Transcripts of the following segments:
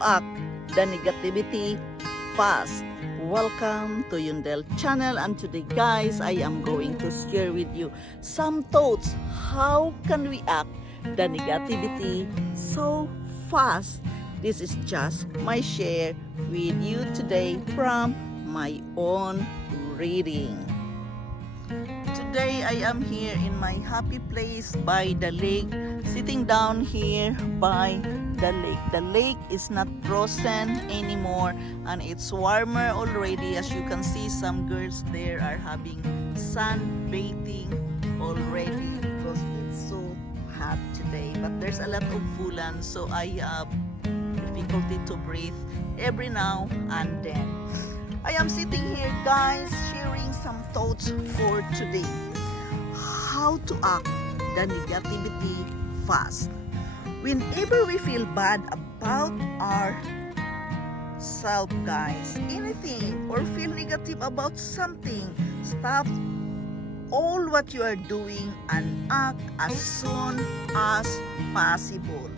act the negativity fast. Welcome to Yundel channel, and today guys I am going to share with you some thoughts how can we act the negativity so fast. This is just my share with you today from my own reading. Today I am here in my happy place by the lake, sitting down here by the lake. The lake is not frozen anymore and it's warmer already. As you can see, some girls there are having sunbathing already because it's so hot today. But there's a lot of fulan, so I have difficulty to breathe every now and then. I am sitting here guys sharing some thoughts for today. How to act the negativity fast. Whenever we feel bad about ourselves guys, anything, or feel negative about something, stop all what you are doing and act as soon as possible.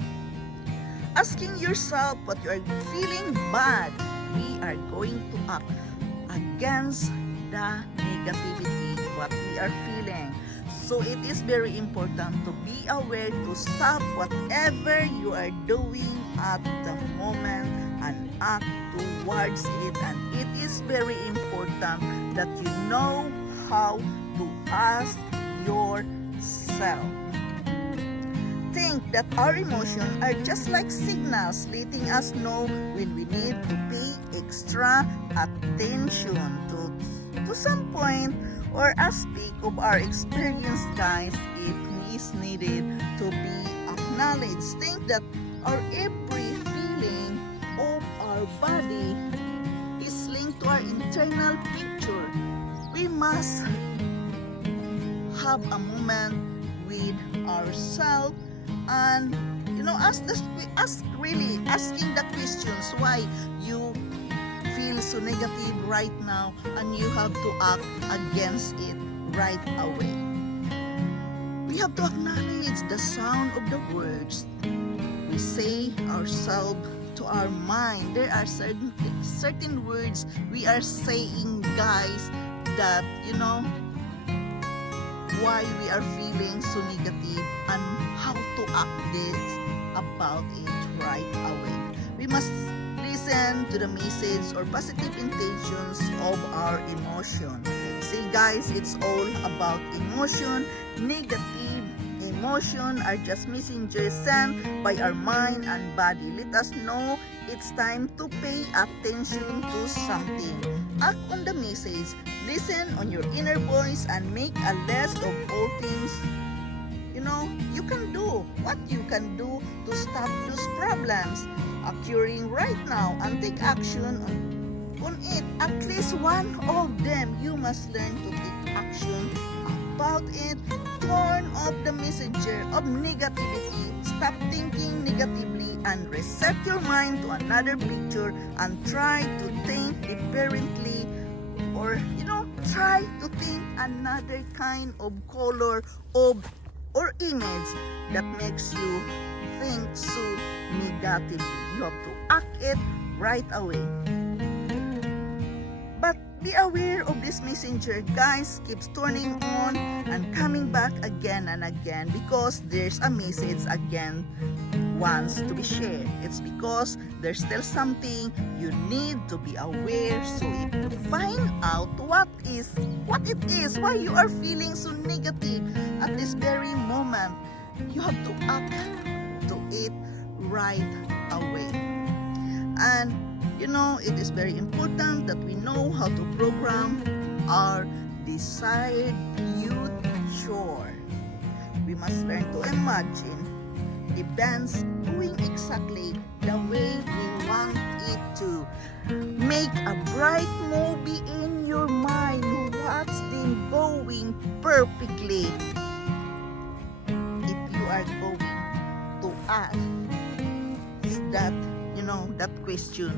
Asking yourself what you are feeling bad, we are going to act against the negativity what we are feeling. So it is very important to be aware to stop whatever you are doing at the moment and act towards it. And it is very important that you know how to ask yourself. Think that our emotions are just like signals letting us know when we need to pay extra attention to some point or aspect of our experience guys, if is needed to be acknowledged. Think that our every feeling of our body is linked to our internal picture. We must have a moment with ourselves and really asking the questions why you feel so negative right now, and you have to act against it right away. We have to acknowledge the sound of the words we say ourselves to our mind. There are certain words we are saying guys that why we are feeling so negative and how to act about it right away. We must listen to the message or positive intentions of our emotion. See guys, it's all about emotion. Negative emotion are just messengers sent by our mind and body. Let us know it's time to pay attention to something. Act on the message. Listen on your inner voice and make a list of all things you can do, what you can do to stop those problems occurring right now, and take action on it. At least one of them. You must learn to take action about it. Turn off the messenger of negativity. Stop thinking negatively and reset your mind to another picture and try to think differently, or try to think another kind of color or image that makes you think so negatively. You have to act it right away. But be aware of this messenger guys, keeps turning on and coming back again and again, because there's a message again wants to be shared. It's because there's still something you need to be aware. So if you find out what it is, why you are feeling so negative at this very moment, you have to act to it right away. And it is very important that we know how to program our desired future. We must learn to imagine events doing exactly the way we want it to. Make a bright movie in your mind. Watch them going perfectly. If you are going to ask that question,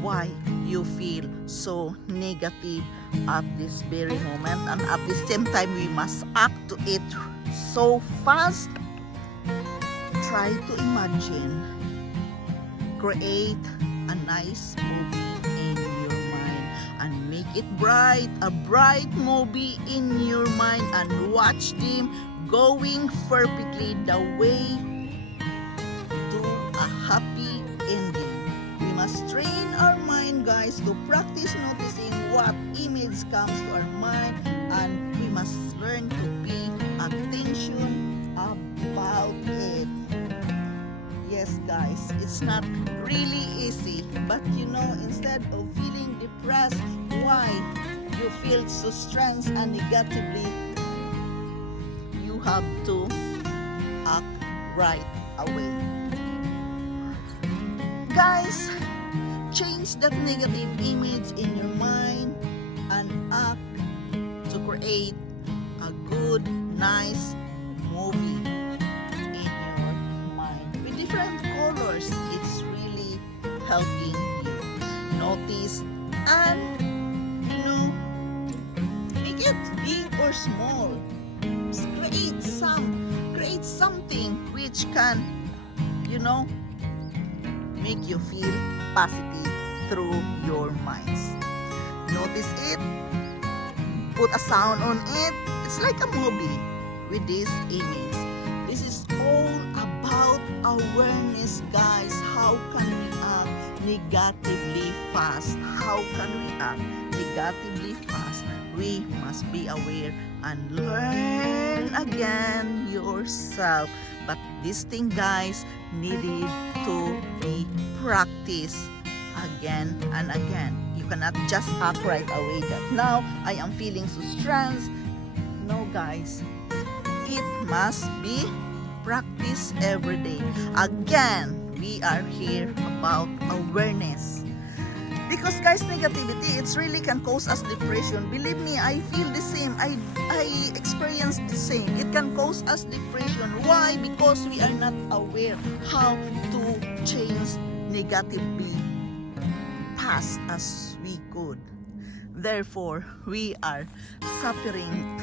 why you feel so negative at this very moment, and at the same time we must act to it so fast. Try to imagine, create a nice movie in your mind and make it bright, a bright movie in your mind, and watch them going perfectly the way to a happy ending. We must train our mind, guys, to practice noticing what image comes to our mind, and we must learn to pay attention about it. Yes, guys, it's not really easy, but you know, instead of feeling depressed, why you feel so stressed and negatively, you have to act right away. Guys, change that negative image in your mind and act to create a good, nice movie in your mind. With different colors, it's really helping you notice and, you know, make it big or small. Create something which can, you know, make you feel positive through your minds. Notice it, put a sound on it. It's like a movie with this image. This is all about awareness, guys. How can we act negatively fast? How can we act negatively fast? We must be aware and learn again yourself. But this thing, guys, needed to be practiced again and again. You cannot just act right away that now I am feeling so stressed. No, guys, it must be practiced every day. Again, we are here about awareness. Because, guys, negativity, it's really can cause us depression. Believe me, I feel the same. I experience the same. It can cause us depression. Why? Because we are not aware how to change negatively fast as we could. Therefore, we are suffering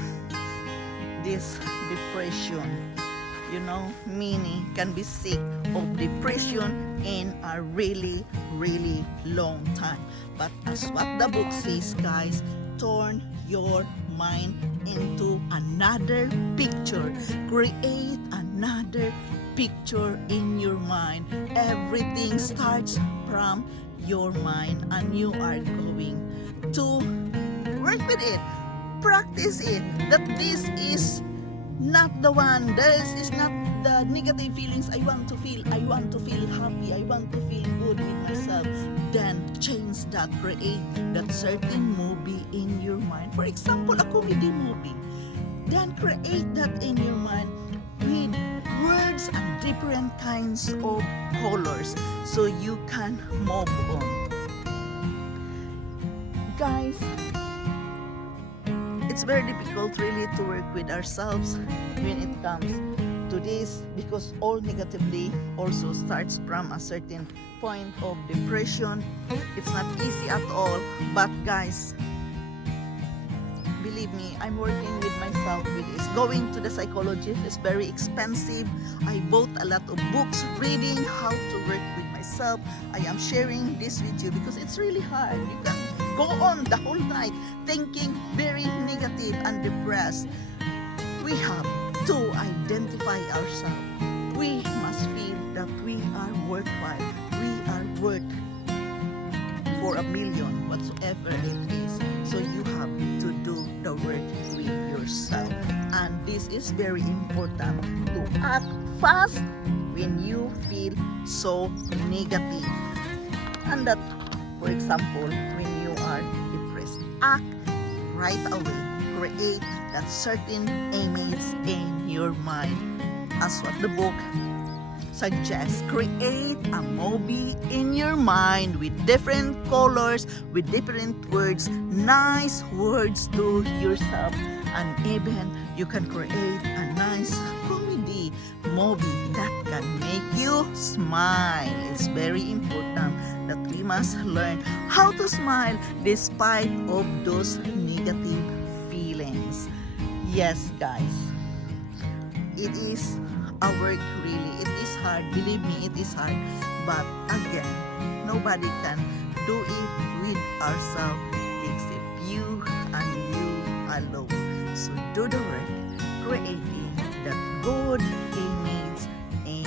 this depression. You know, many can be sick of depression in a really long time. But as what the book says, guys, turn your mind into another picture. Create another picture in your mind. Everything starts from your mind, and you are going to work with it. Practice it. That this is not the one. This is not the negative feelings I want to feel. I want to feel happy. I want to feel good with myself. Then change that. Create that certain movie in your mind. For example, a comedy movie. Then create that in your mind with words and different kinds of colors so you can move on. Guys, it's very difficult really to work with ourselves when it comes to this, because all negatively also starts from a certain point of depression. It's not easy at all, but guys, believe me, I'm working with myself with this. Going to the psychologist is very expensive. I bought a lot of books reading how to work with myself. I am sharing this with you because it's really hard. You can go on the whole night thinking very negative and depressed. We have to identify ourselves. We must feel that we are worthwhile. We are worth for $1 million, whatsoever it is. So you have to do the work with yourself. And this is very important, to act fast when you feel so negative. And that, for example, when you are depressed, act right away. Create that certain image in your mind. As what the book suggests, create a movie in your mind with different colors, with different words, nice words to yourself, and even you can create a nice comedy movie that can make you smile. It's very important that we must learn how to smile despite of those negative feelings. Yes, guys, it is a work really. It is hard hard. Believe me, it is hard. But again, nobody can do it with ourselves except you and you alone. So do the work, creating that good image in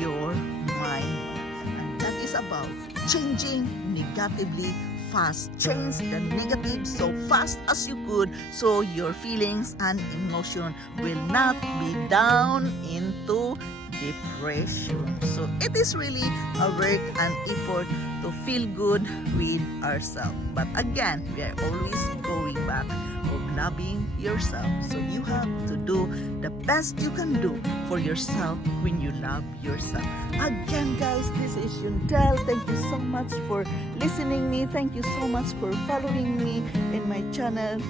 your mind. And that is about changing negatively fast. Change the negative so fast as you could so your feelings and emotion will not be down into depression. So it is really a work and effort to feel good with ourselves. But again, we are always going back of loving yourself. So you have to do the best you can do for yourself when you love yourself. Again, guys, this is Yundel. Thank you so much for listening me. Thank you so much for following me in my channel.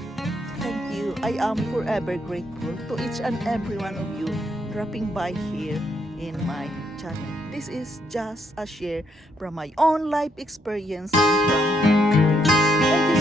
Thank you. I am forever grateful to each and every one of you dropping by here in my channel. This is just a share from my own life experience and from my dreams. Thank you